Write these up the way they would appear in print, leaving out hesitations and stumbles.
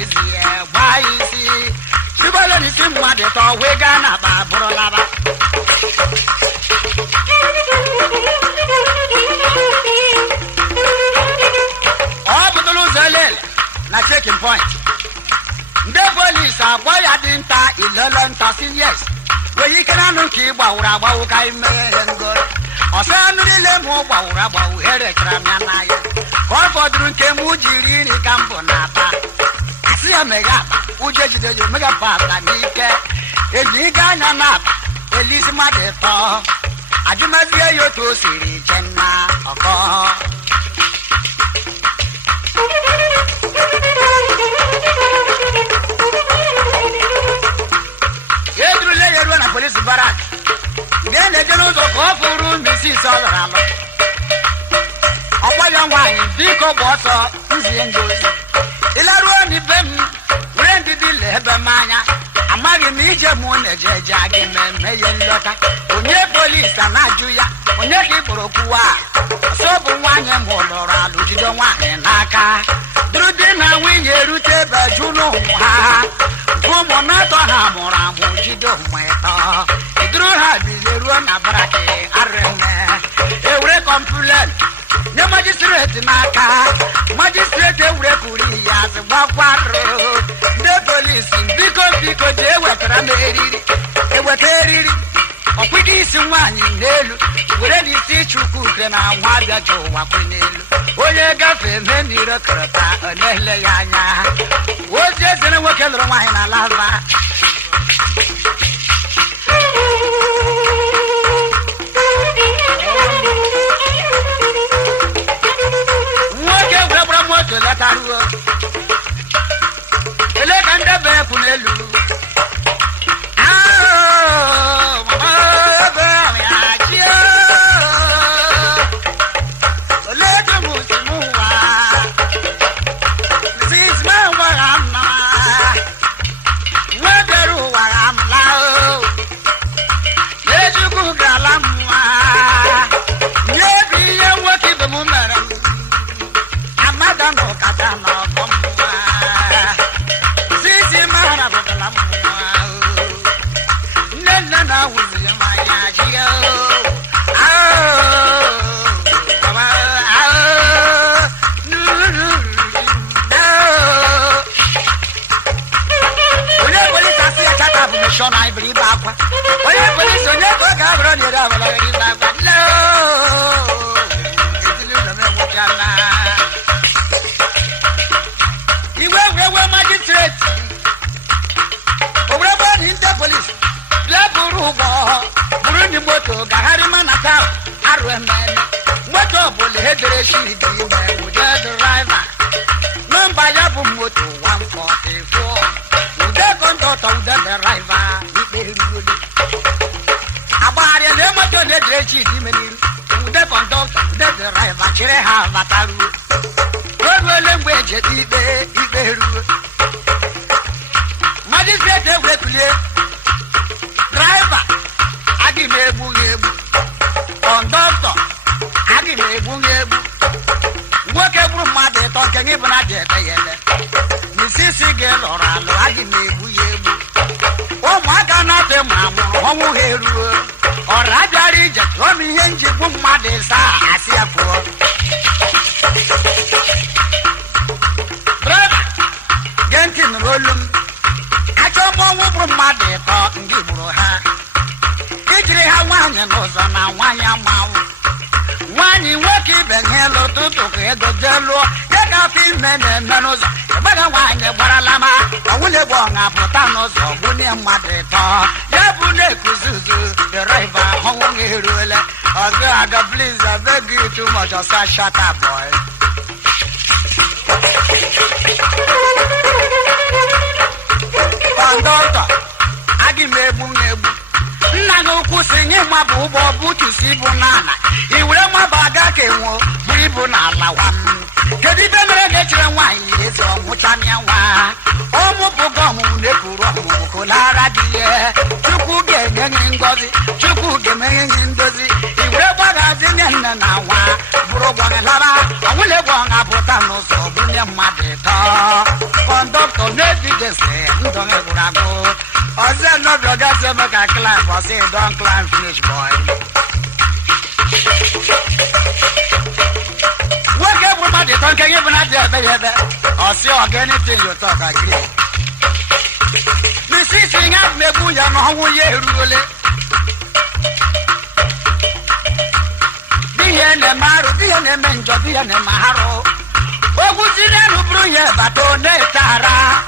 easy. Why is he? People only see what they thought we gonna buy for a lava. Oh, but the loser, not taking point. The police are boy at the entire 11,000 years. Where you cannot keep Baura Baukai and good. Or suddenly more Baura Bau here at Ramyanaya. Call for drinking Mujiri Camponapa. I see a mega, Uja, you mega pasta, Nika, a Nigana nap, Elisma de Paul. I do not hear you to see Jenna or call. Police barrack. Then the generals of awful room, Mrs. all around. A young wine, Dico Bossa, Easy and Joyce. Ilaruan, them, rented the Lebamania. A Maggie Major Moon, a Jagging, Mayan Lotta. Onye police and Najuya, Onye Burokua. So, one and more, Laura, Lucido one and Naka. Drew dinner when you route, but you know. Como nato hamora mujido mweta idru habileru na brake arene eure complain ne magistrate naka magistrate eure kuri ya se bakwaro the police biko je wetra meriri e weteriri okwidi si nwanyi nelu were di si chuku ke na nwa bia jo wa kwenelu onye gafe meniro krata onele ya anya oje sene wokelro nwa na lava woke bra moto lataruo ele kande be kunelu I believe Papa. What is on your book? I've run it out of the no. You were magistrate. Over in the police. Blaburuba, Burundi Moto, Gaharimanaka, Arweman, Moto, Bulhead, with the driver. Number Yabu Moto 144. The driver, about a lemon to the dredge, the conductor, the driver, Chereha, Mataru. What will language it be? Magistrate, driver, Agime Bungebu, conductor, Agime Bungebu, work every mother talking even at the Mrs. Girl or Agime Buyebu. Oh, my God, not a mamma, Homo Heru, or Rajari, just Romy Henji, Bumadesa, I see a poor. Brother, Gentin Rolum, I don't want from my day talking to Buroha. Did you have one and goes on a 1 year mouth? One you work even hello to the jello, get a few men and manos. But I want a baralama, I will have one apotanos or William Madeta. Yabune Kuzuzu, the river, Hong Hirule, or the please, I beg you too much of such shut up, boy. Conductor, Agime Bunebu, Nano Kusin, my boo to see Bonana. He will my bagake, Bribunala one. Kedi bemere gechira wine ezo mutania wa omu bugomu nekuro kolara die chuku genye ngozi chuku genye ndozi iwe baga zinyenna na wa buro bwana laba awule bwana pota no so bunye madeta conductor battle, no evidence, don't ever go. I said, no, you got to make a climb, I say, don't climb, finish, boy. What everybody talking even at the baby? Or see anything you talk, I agree. This is thing up, maybe you know how you really. The Maro, the Menjo, the Maro. Oh, would you know, Bruya, but on the Tara?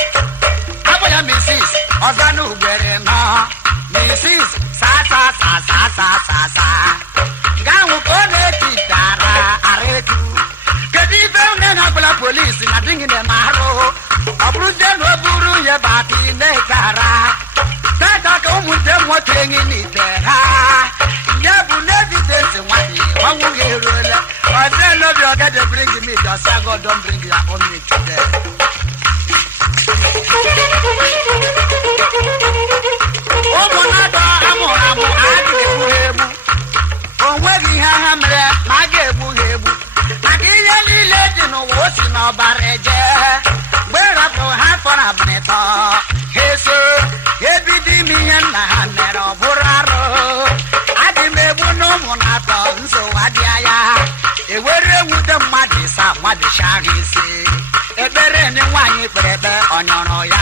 How will I Mrs. Ozanu Berena? Mrs. Sasa, Sasa, Sasa, Sasa. Gamu Kone Tara, Aretu. Kadivel Nenabla police, nothing in the Maro. A Brujan or Buruya, but in the Tara. That I come with them watching in it. Yabu evidence one year. I don't know you're going to bring me to Sago, don't bring your own meat today. Oh, Monado, Amoramu, Agibu, oh, where he hammer, Magabu, I can't legend of what's in our barrage. Where I go half for a minute. Hey, sir, every day, and my hammer of Buraro. No one at all, so I did. Where would the Madisa, Madisha, he say? A better than one, on your